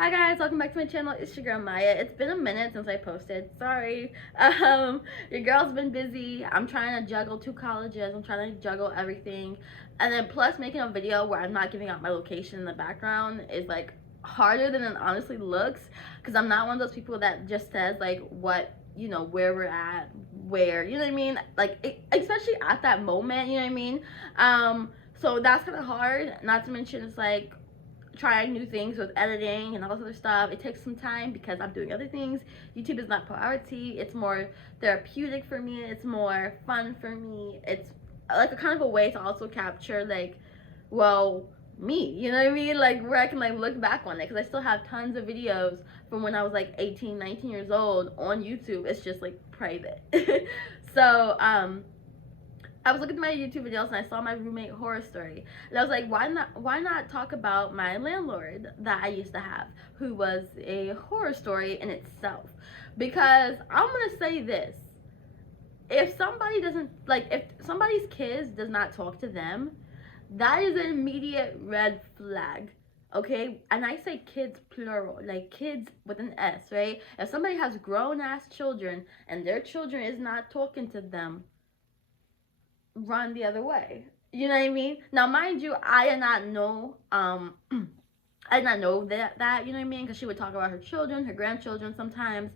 Hi guys, welcome back to my channel. It's your girl Maya. It's been a minute since I posted. Sorry. Your girl's been busy. I'm trying to juggle 2 colleges. I'm trying to juggle everything. And then plus making a video where I'm not giving out my location in the background is like harder than it honestly looks, because I'm not one of those people that just says like what, you know, where we're at, where, you know what I mean? Like especially at that moment, you know what I mean? So that's kind of hard. Not to mention it's like trying new things with editing and all this other stuff. It takes some time because I'm doing other things. YouTube is not priority. It's more therapeutic for me. It's more fun for me. It's like a kind of a way to also capture like, well, me, you know what I mean? Like where I can like look back on it, because I still have tons of videos from when I was like 18, 19 years old on YouTube. It's just like private. So I was looking at my YouTube videos and I saw my roommate horror story, and I was like, why not talk about my landlord that I used to have, who was a horror story in itself? Because I'm gonna say this: if somebody doesn't like, if somebody's kids does not talk to them, that is an immediate red flag. Okay, and I say kids plural, like kids with an S, right? If somebody has grown ass children and their children is not talking to them, run the other way. You know what I mean? Now, mind you, I did not know, I did not know that, you know what I mean? Because she would talk about her children, her grandchildren sometimes,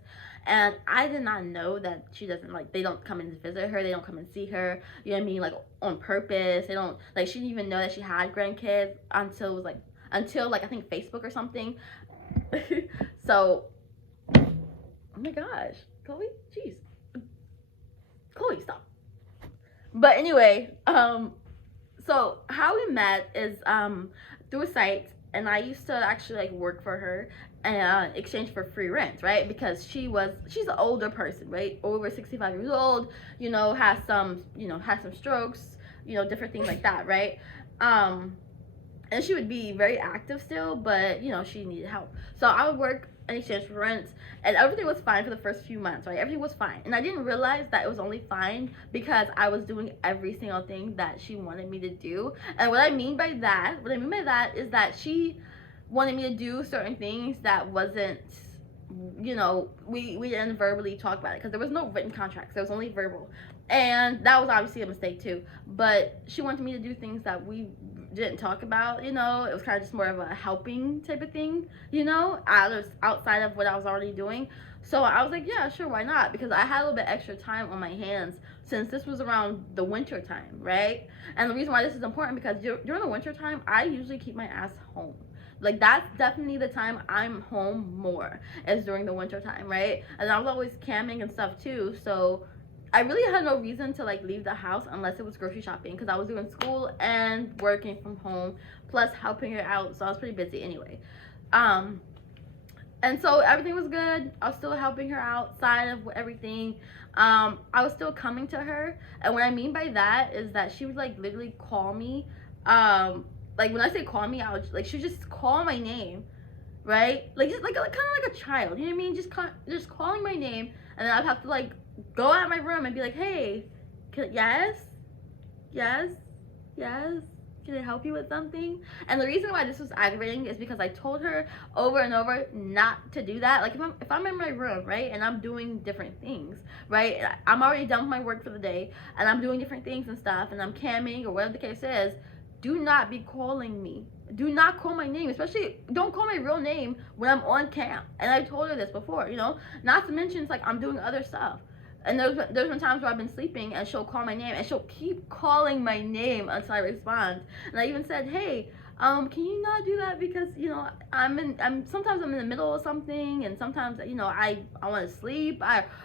and I did not know that she doesn't, like, they don't come and visit her, they don't come and see her, you know what I mean, like, on purpose. They don't, like, she didn't even know that she had grandkids until it was, like, I think Facebook or something. So, oh my gosh, Chloe, jeez. Chloe, stop. But anyway, so how we met is through a site, and I used to actually like work for her and exchange for free rent, right? Because she's an older person, right? Over 65 years old, you know, has some strokes, you know, different things like that, right? And she would be very active still, but you know, she needed help. So I would work in exchange for rent, and everything was fine for the first few months, right? Everything was fine. And I didn't realize that it was only fine because I was doing every single thing that she wanted me to do. And what I mean by that is that she wanted me to do certain things that wasn't, you know, we didn't verbally talk about it, because there was no written contracts. There was only verbal. And that was obviously a mistake too. But she wanted me to do things that we didn't talk about, you know. It was kind of just more of a helping type of thing, you know, outside of what I was already doing. So I was like, yeah, sure, why not? Because I had a little bit extra time on my hands since this was around the winter time, right? And the reason why this is important, because during the winter time, I usually keep my ass home. Like, that's definitely the time I'm home more, is during the winter time, right? And I was always camping and stuff too, so I really had no reason to like leave the house unless it was grocery shopping, because I was doing school and working from home plus helping her out, so I was pretty busy anyway. And so everything was good. I was still helping her outside of everything. I was still coming to her, and what I mean by that is that she would like literally call me. Like when I say call me, I would like, she would just call my name, right? Like just like kind of like a child, you know what I mean? Just calling my name, and then I'd have to like go out of my room and be like, hey, yes, can I help you with something? And the reason why this was aggravating is because I told her over and over not to do that. Like if I'm in my room, right, and I'm doing different things, right, I'm already done with my work for the day, and I'm doing different things and stuff, and I'm camming or whatever the case is, do not be calling me. Do not call my name, especially don't call my real name when I'm on camp. And I told her this before, you know, not to mention it's like I'm doing other stuff. And there's been times where I've been sleeping and she'll call my name, and she'll keep calling my name until I respond. And I even said, hey, can you not do that, because you know sometimes I'm in the middle of something, and sometimes, you know, I want to sleep,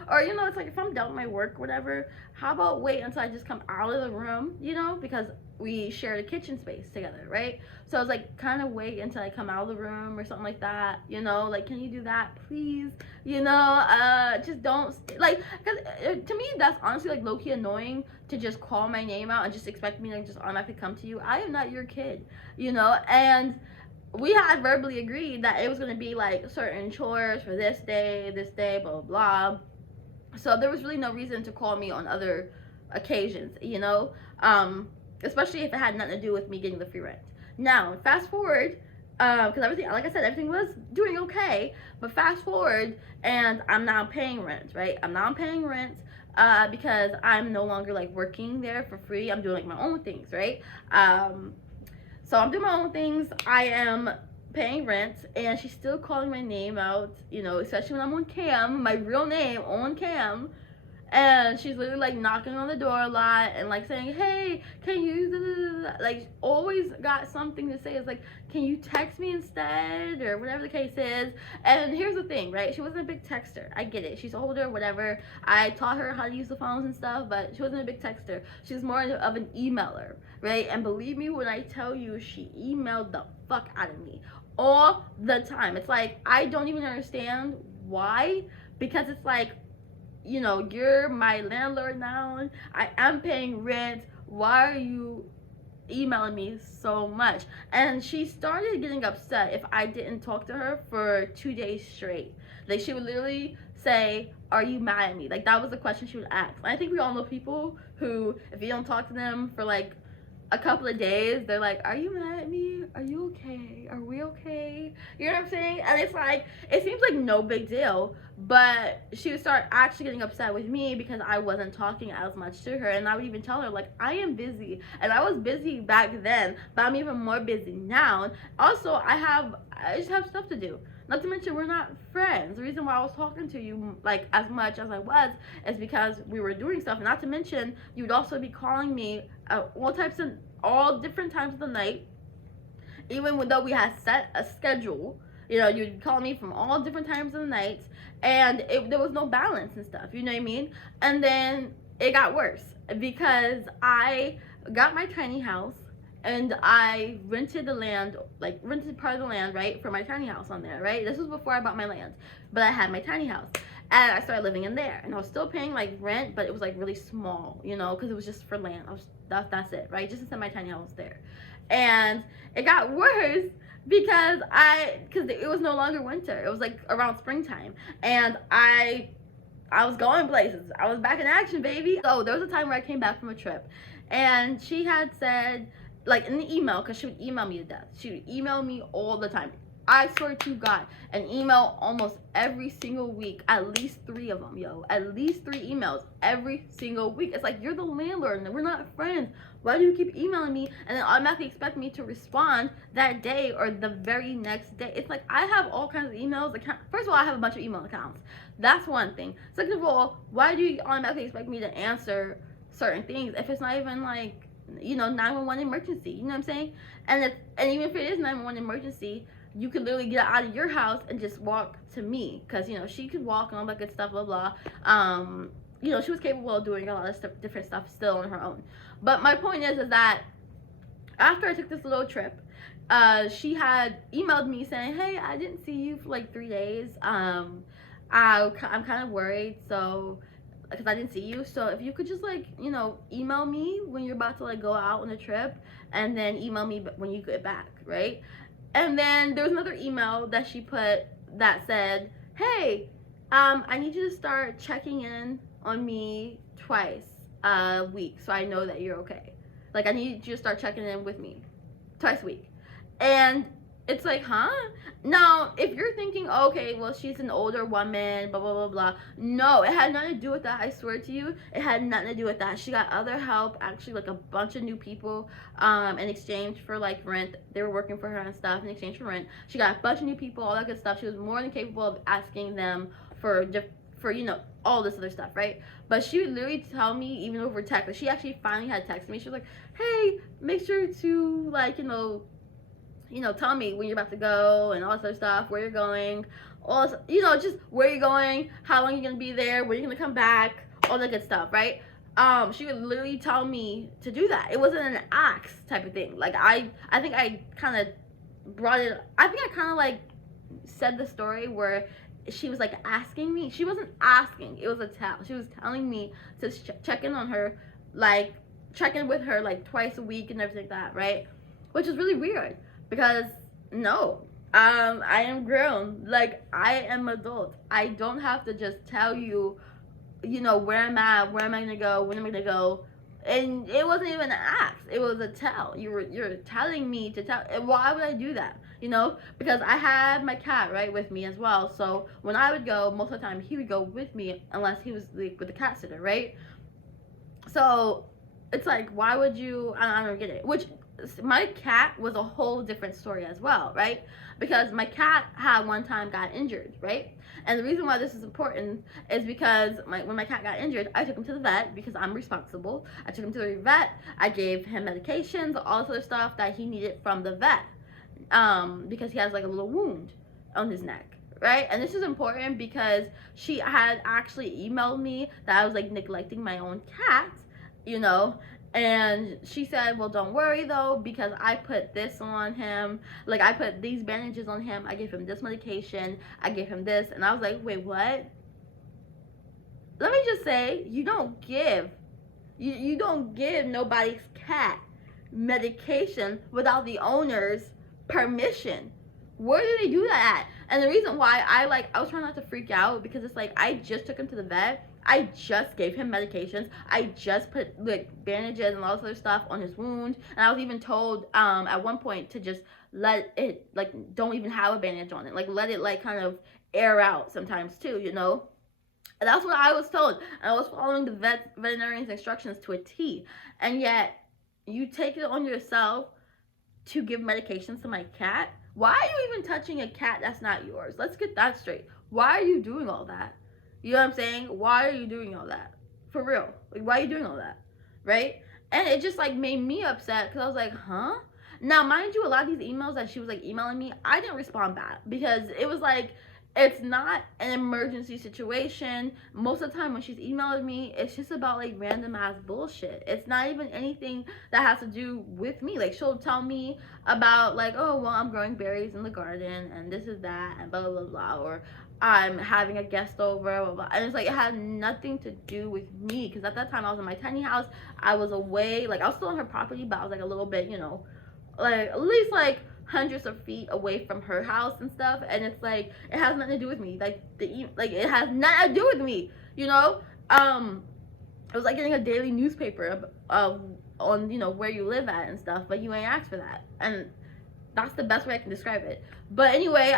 or you know, it's like if I'm done with my work or whatever, how about wait until I just come out of the room, you know, because we share the kitchen space together, right? So I was like, kind of wait until I come out of the room or something like that, you know, like, can you do that, please? You know, just don't, like, because to me, that's honestly, like, low-key annoying to just call my name out and just expect me to just automatically come to you. I am not your kid, you know, and we had verbally agreed that it was going to be, like, certain chores for this day, blah, blah, blah. So there was really no reason to call me on other occasions, you know, especially if it had nothing to do with me getting the free rent. Now, fast forward because everything, like I said, everything was doing okay. But fast forward, and I'm now paying rent, right? I'm now paying rent because I'm no longer like working there for free. I'm doing like my own things, right? So I'm doing my own things. I am paying rent, and she's still calling my name out, you know, especially when I'm on cam, my real name on cam. And she's literally like knocking on the door a lot and like saying, hey, can you like always got something to say. It's like, can you text me instead, or whatever the case is. And here's the thing, right? She wasn't a big texter. I get it, she's older, whatever. I taught her how to use the phones and stuff, but she wasn't a big texter. She's more of an emailer, right? And believe me when I tell you, she emailed the fuck out of me all the time. It's like, I don't even understand why, because it's like, you know, you're my landlord now. I am paying rent. Why are you emailing me so much? And she started getting upset if I didn't talk to her for 2 days straight. Like, she would literally say, are you mad at me? Like, that was the question she would ask. And I think we all know people who, if you don't talk to them for like a couple of days, they're like, are you mad at me? Are you okay? Are we okay? You know what I'm saying? And it's like, it seems like no big deal, but she would start actually getting upset with me because I wasn't talking as much to her. And I would even tell her, like, I am busy, and I was busy back then, but I'm even more busy now. Also, I just have stuff to do. Not to mention, we're not friends. The reason why I was talking to you like as much as I was is because we were doing stuff. And not to mention, you would also be calling me all different times of the night. Even though we had set a schedule, you know, you'd call me from all different times of the night, and there was no balance and stuff. You know what I mean? And then it got worse because I got my tiny house. And I rented the land, like rented part of the land, right, for my tiny house on there, right? This was before I bought my land, but I had my tiny house, and I started living in there, and I was still paying like rent, but it was like really small, you know, because it was just for land. That's it, right? Just to send my tiny house there, and it got worse because it was no longer winter. It was like around springtime, and I was going places. I was back in action, baby. So there was a time where I came back from a trip, and she had said, like in the email, because she would email me to death. She would email me all the time. I swear to God, an email almost every single week. At least 3 of them, yo. At least 3 emails every single week. It's like, you're the landlord and we're not friends. Why do you keep emailing me and then automatically expect me to respond that day or the very next day? It's like, I have all kinds of emails. First of all, I have a bunch of email accounts. That's one thing. Second of all, why do you automatically expect me to answer certain things if it's not even like, you know, 911 emergency? You know what I'm saying? And even if it is 911 emergency, you could literally get out of your house and just walk to me, because, you know, she could walk and all that good stuff, blah blah. You know, she was capable of doing a lot of different stuff still on her own. But my point is that after I took this little trip, she had emailed me saying, hey, I didn't see you for like 3 days. I'm kind of worried, so because I didn't see you, so if you could just like, you know, email me when you're about to like go out on a trip, and then email me when you get back, right? And then there was another email that she put that said, hey, I need you to start checking in on me twice a week so I know that you're okay. Like, I need you to start checking in with me twice a week. And it's like, huh? Now, if you're thinking, okay, well, she's an older woman, blah, blah, blah, blah. No, it had nothing to do with that. I swear to you, it had nothing to do with that. She got other help, actually, like a bunch of new people in exchange for, like, rent. They were working for her and stuff in exchange for rent. She got a bunch of new people, all that good stuff. She was more than capable of asking them for you know, all this other stuff, right? But she would literally tell me, even over text, like, she actually finally had texted me. She was like, hey, make sure to, like, you know, tell me when you're about to go and all this other stuff, where you're going, all this, you know, just where you're going, how long you're gonna be there, when you're gonna come back, all that good stuff, right? She would literally tell me to do that. It wasn't an ask type of thing. Like, I think I kind of brought it, I think I kind of like said the story where she was like asking me. She wasn't asking, it was a tell. She was telling me to check in on her, like check in with her like twice a week and everything like that, right? Which is really weird. Because no, I am grown. Like, I am adult. I don't have to just tell you, you know, where I'm at, where am I gonna go, when am I gonna go. And it wasn't even an ask, it was a tell. You're telling me to tell. And why would I do that? You know, because I had my cat right with me as well. So when I would go, most of the time he would go with me unless he was like with the cat sitter, right? So it's like, why would you? I don't get it. Which my cat was a whole different story as well, right? Because my cat had one time got injured, right? And the reason why this is important is because when my cat got injured, I took him to the vet because I'm responsible. I took him to the vet. I gave him medications, all this other stuff that he needed from the vet, because he has like a little wound on his neck, right? And this is important because she had actually emailed me that I was like neglecting my own cat, you know. And she said, well, don't worry though, because I put this on him. Like, I put these bandages on him. I gave him this medication. I gave him this. And I was like, wait, what? Let me just say, you don't give nobody's cat medication without the owner's permission. Where do they do that at? And the reason why I was trying not to freak out, because it's like, I just took him to the vet. I just gave him medications. I just put like bandages and all this other stuff on his wound. And I was even told at one point to just let it, like, don't even have a bandage on it. Like, let it like kind of air out sometimes too, you know? And that's what I was told. And I was following the veterinarian's instructions to a T. And yet, you take it on yourself to give medications to my cat? Why are you even touching a cat that's not yours? Let's get that straight. Why are you doing all that? You know what I'm saying? Why are you doing all that? For real. Like, why are you doing all that? Right? And it just, like, made me upset because I was like, huh? Now, mind you, a lot of these emails that she was, like, emailing me, I didn't respond back because it was, like, it's not an emergency situation. Most of the time when she's emailing me, it's just about, like, random ass bullshit. It's not even anything that has to do with me. Like, she'll tell me about, like, oh, well, I'm growing berries in the garden and this is that and blah, blah, blah, blah. Or I'm having a guest over, blah, blah. And it's like, it had nothing to do with me. Because at that time, I was in my tiny house. I was away. Like, I was still on her property, but I was, like, a little bit, you know, like, at least, like, hundreds of feet away from her house and stuff. And it's like, it has nothing to do with me. Like, it has nothing to do with me, you know? It was like getting a daily newspaper on, you know, where you live at and stuff. But you ain't asked for that. And that's the best way I can describe it. But anyway,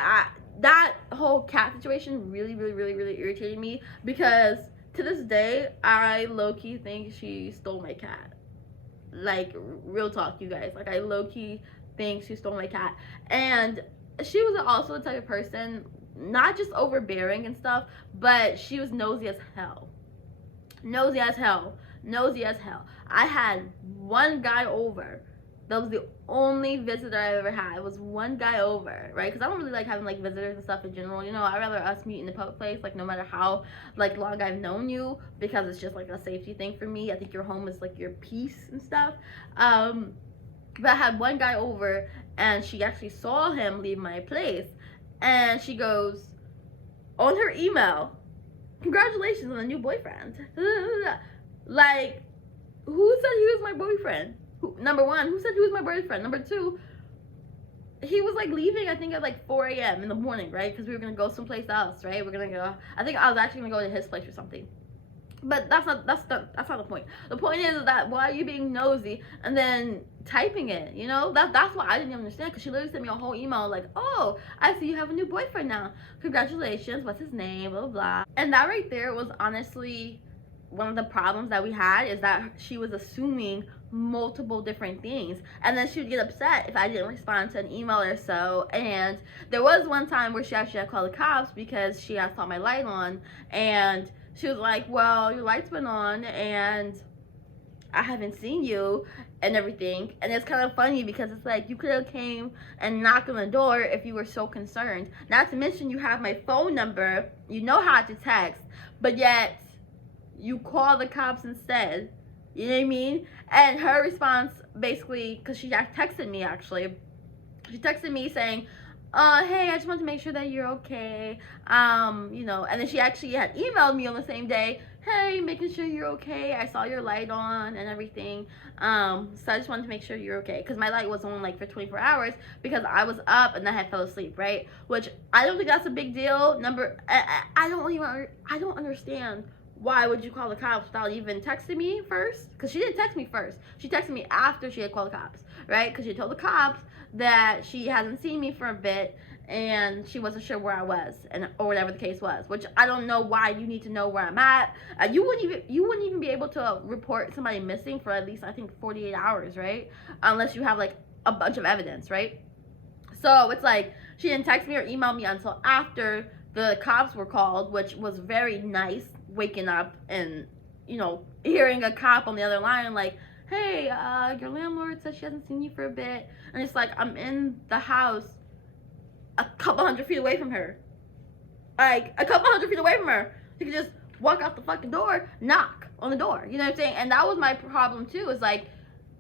that whole cat situation really, really, really, really irritated me because to this day, I low-key think she stole my cat. Like, real talk, you guys. Like, I low-key think she stole my cat. And she was also the type of person, not just overbearing and stuff, but she was nosy as hell. Nosy as hell. Nosy as hell. I had one guy over. That was the only visitor I ever had. It was one guy over, right? Because I don't really like having, like, visitors and stuff in general. You know, I'd rather us meet in the public place, like, no matter how, like, long I've known you, because it's just, like, a safety thing for me. I think your home is, like, your peace and stuff. But I had one guy over, and she actually saw him leave my place, and she goes, on her email, congratulations on a new boyfriend. Like, who said he was my boyfriend? Number one, who said he was my boyfriend? Number two, he was like leaving, I think at like 4 a.m. in the morning, right? Because we were gonna go someplace else, right? We're gonna go. I think I was actually gonna go to his place or something. But that's not the point. The point is that why are you being nosy and then typing it? You know, that's what I didn't even understand, because she literally sent me a whole email like, oh, I see you have a new boyfriend now. Congratulations. What's his name? Blah blah blah. And that right there was honestly one of the problems that we had, is that she was assuming multiple different things, and then she would get upset if I didn't respond to an email or so. And there was one time where she actually had called the cops because she had saw my light on, and she was like, well, your light's been on and I haven't seen you and everything. And it's kind of funny because it's like, you could have came and knocked on the door if you were so concerned. Not to mention, you have my phone number, you know how to text, but yet you call the cops instead. You know what I mean? And her response, basically, because she texted me, actually. She texted me saying, hey, I just want to make sure that you're okay. You know, and then she actually had emailed me on the same day, hey, making sure you're okay. I saw your light on and everything. So I just wanted to make sure you're okay. Because my light was on, like, for 24 hours because I was up and then I fell asleep, right? Which I don't think that's a big deal. I don't understand why would you call the cops without even texting me first? Because she didn't text me first. She texted me after she had called the cops, right? Because she told the cops that she hasn't seen me for a bit and she wasn't sure where I was, and or whatever the case was. Which I don't know why you need to know where I'm at. You wouldn't even be able to report somebody missing for at least, I think, 48 hours, right? Unless you have like a bunch of evidence, right? So it's like she didn't text me or email me until after the cops were called, which was very nice, waking up and, you know, hearing a cop on the other line like, hey, your landlord says she hasn't seen you for a bit. And it's like, I'm in the house a couple hundred feet away from her. Like, a couple hundred feet away from her. You could just walk out the fucking door, knock on the door. You know what I'm saying? And that was my problem too, is like,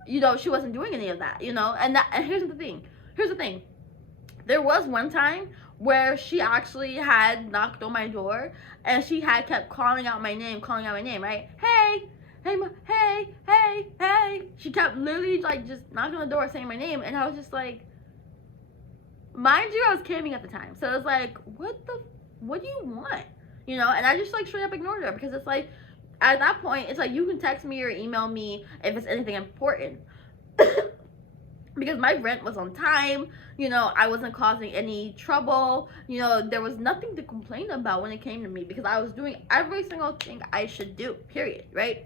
you know, she wasn't doing any of that, you know? And here's the thing. There was one time where she actually had knocked on my door and she had kept calling out my name, right? Hey, hey. She kept literally like just knocking on the door saying my name, and I was just like, mind you, I was camping at the time. So it was like, what do you want? You know, and I just like straight up ignored her, because it's like, at that point, it's like, you can text me or email me if it's anything important. Because my rent was on time, you know, I wasn't causing any trouble, you know, there was nothing to complain about when it came to me, because I was doing every single thing I should do, period, right?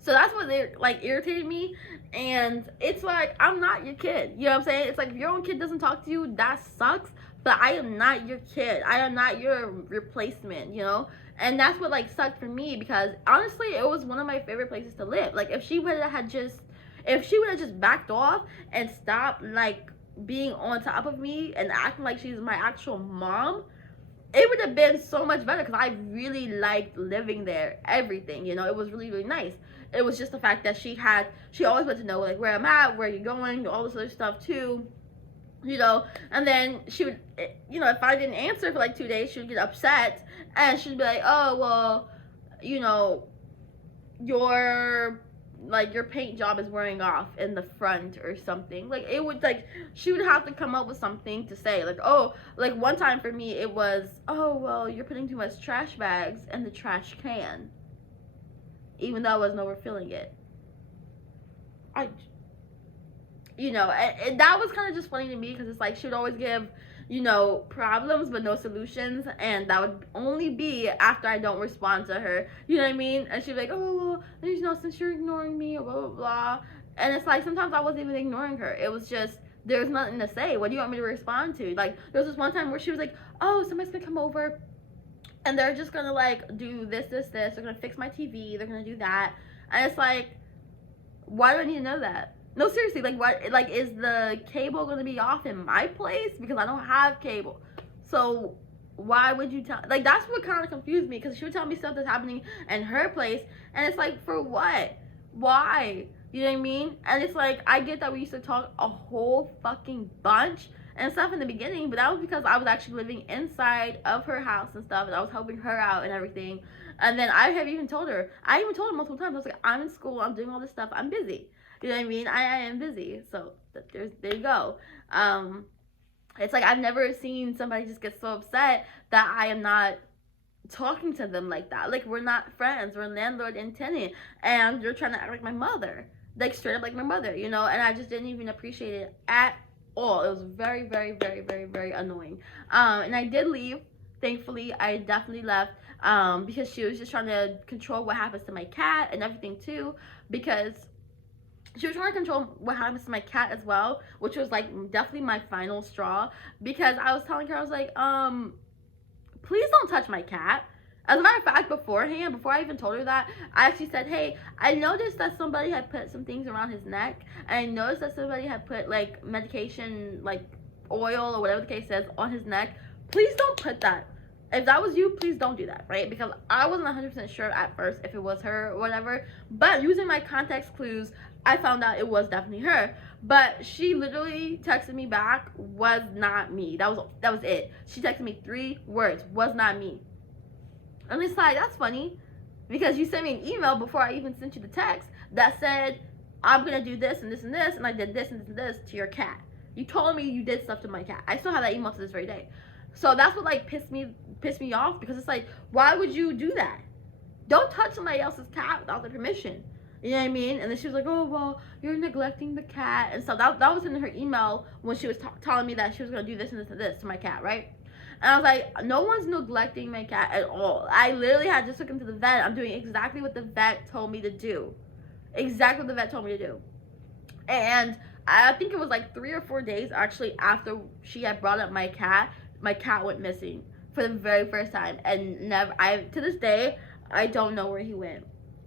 So that's what they like irritated me. And it's like, I'm not your kid, you know what I'm saying? It's like, if your own kid doesn't talk to you, that sucks, but I am not your kid, I am not your replacement, you know? And that's what like sucked for me, because honestly, it was one of my favorite places to live. Like, if she would have just backed off and stopped like being on top of me and acting like she's my actual mom, it would have been so much better, because I really liked living there, everything, you know, it was really, really nice. It was just the fact that she always wanted to know like where I'm at, where you're going, all this other stuff too, you know. And then she would, you know, if I didn't answer for like 2 days, she would get upset and she'd be like, oh, well, you know, your paint job is wearing off in the front or something. Like, it would, like, she would have to come up with something to say, like, oh, like one time for me it was, oh, well, you're putting too much trash bags in the trash can, even though I wasn't overfilling it. You know, and that was kind of just funny to me, because it's like, she would always give, you know, problems but no solutions, and that would only be after I don't respond to her, you know what I mean? And she'd be like, oh, well, you know, since you're ignoring me, or blah blah blah. And it's like, sometimes I wasn't even ignoring her, it was just, there's nothing to say. What do you want me to respond to? Like, there was this one time where she was like, oh, somebody's gonna come over and they're just gonna like do this, they're gonna fix my TV, they're gonna do that. And it's like, why do I need to know that? No, seriously, like, what, like, is the cable gonna be off in my place? Because I don't have cable. So why would you tell? Like, that's what kind of confused me, because she would tell me stuff that's happening in her place, and it's like, for what? Why? You know what I mean? And it's like, I get that we used to talk a whole fucking bunch and stuff in the beginning, but that was because I was actually living inside of her house and stuff, and I was helping her out and everything. And then I even told her multiple times, I was like, I'm in school, I'm doing all this stuff, I'm busy. You know what I mean? I am busy. So there you go. It's like, I've never seen somebody just get so upset that I am not talking to them like that. Like, we're not friends, we're landlord and tenant, and you're trying to act like my mother, like straight up like my mother, you know. And I just didn't even appreciate it at all. It was very, very, very, very, very annoying. And I did leave. Thankfully, I definitely left, because she was just trying to control what happens to my cat and everything too, because she was trying to control what happens to my cat as well, which was like definitely my final straw, because I was telling her, I was like, please don't touch my cat. As a matter of fact, beforehand, before I even told her that, I actually said, hey, I noticed that somebody had put some things around his neck, and I noticed that somebody had put like medication, like oil or whatever the case says, on his neck. Please don't put that. If that was you, please don't do that, right? Because I wasn't 100% sure at first if it was her or whatever, but using my context clues, I found out it was definitely her. But she literally texted me back, was not me. That was it. She texted me 3 words, was not me. And it's like, that's funny, because you sent me an email before I even sent you the text that said, I'm gonna do this and this and this, and I did this and this and this to your cat. You told me you did stuff to my cat. I still have that email to this very day. So that's what like pissed me off, because it's like, why would you do that? Don't touch somebody else's cat without their permission. You know what I mean? And then she was like, oh, well, you're neglecting the cat. And so that was in her email when she was telling me that she was going to do this and this and this to my cat, right? And I was like, no one's neglecting my cat at all. I literally had just took him to the vet. I'm doing exactly what the vet told me to do. Exactly what the vet told me to do. And I think it was like 3 or 4 days actually after she had brought up my cat went missing for the very first time. And to this day, I don't know where he went.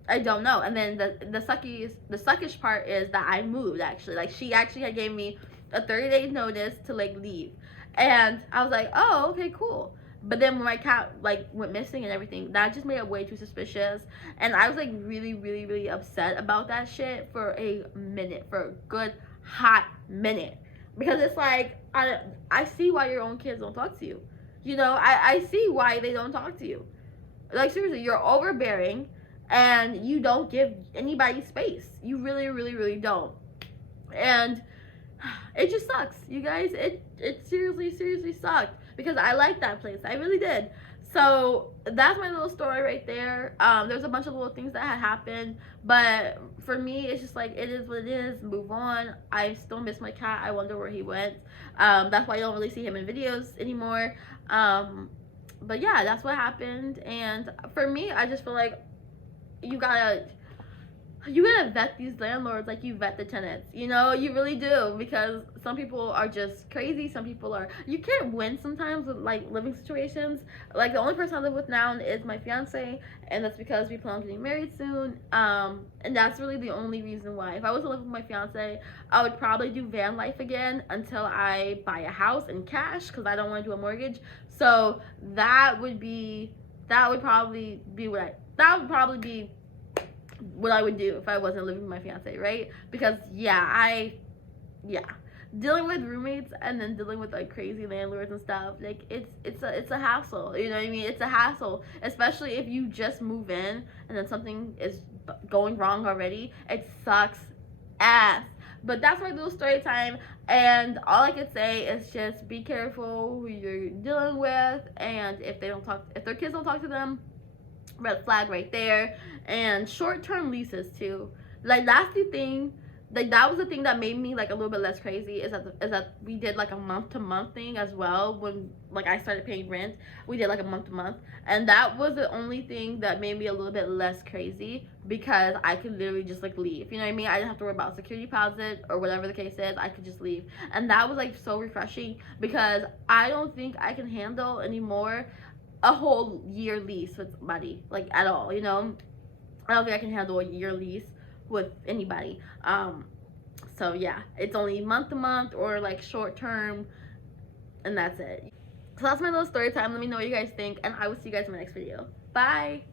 I don't know. And then the suckish part is that I moved, actually. Like, she actually had gave me a 30-day notice to, like, leave. And I was like, oh, okay, cool. But then when my cat, like, went missing and everything, that just made it way too suspicious. And I was, like, really, really, really upset about that shit for a minute, for a good hot minute. Because it's like, I see why your own kids don't talk to you. You know, I see why they don't talk to you. Like, seriously, you're overbearing. And you don't give anybody space. You really, really, really don't. And it just sucks, you guys. It seriously, seriously sucked. Because I liked that place. I really did. So that's my little story right there. There's a bunch of little things that had happened. But for me, it's just like, it is what it is. Move on. I still miss my cat. I wonder where he went. That's why you don't really see him in videos anymore. But yeah, that's what happened. And for me, I just feel like you gotta vet these landlords like you vet the tenants. You know, you really do, because some people are just crazy. Some people are, you can't win sometimes with, like, living situations. Like, the only person I live with now is my fiance, and that's because we plan on getting married soon. And that's really the only reason why. If I was to live with my fiance, I would probably do van life again until I buy a house in cash, because I don't want to do a mortgage. So that would probably be what I would do if I wasn't living with my fiance, right? Because dealing with roommates and then dealing with, like, crazy landlords and stuff, like, it's a hassle. You know what I mean? It's a hassle, especially if you just move in and then something is going wrong already. It sucks ass. But that's my little story time, and all I could say is just be careful who you're dealing with, and if their kids don't talk to them, red flag right there. And short-term leases too, like, that's the thing. Like, that was the thing that made me, like, a little bit less crazy, is that we did, like, a month-to-month thing as well. When, like, I started paying rent, we did, like, a month-to-month, and that was the only thing that made me a little bit less crazy, because I could literally just, like, leave. You know what I mean? I didn't have to worry about security deposit or whatever the case is. I could just leave, and that was, like, so refreshing, because I don't think I can handle anymore a whole year lease with somebody, like, at all. You know, I don't think I can handle a year lease with anybody. So yeah, it's only month to month or, like, short term, and that's it. So that's my little story time. Let me know what you guys think, and I will see you guys in my next video. Bye.